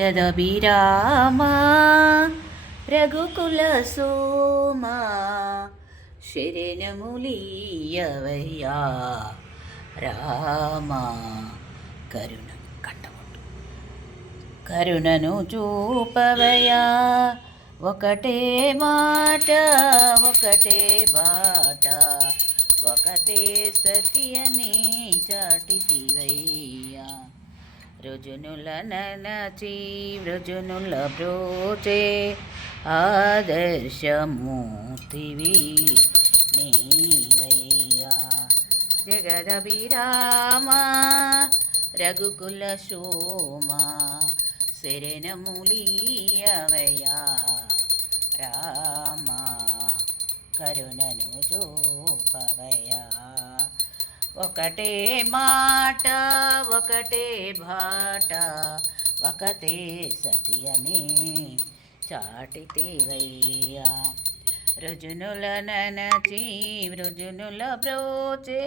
యదభిరామా రఘుకుల సోమా శరణములీయవయ్యా రామా కరుణను కట్టబట్టు కరుణను చూపవయ్యా ఒకటే మాట ఒకటే బాట ఒకటే సతి అని చాటితివయ్యా రుజునుల ననచి వృజునుల బ్రోచే ఆదర్శమూర్తివి నీవయ్యా జగదభిరామా రఘుకుల సోమా శరణములీయవయ్యా రామా కరుణను చూపవయ్యా ఒకటే మాట ఒకటే బాట ఒకటే సతి అని చాటితివయ్యా రుజునుల ననచి వృజునుల బ్రోచే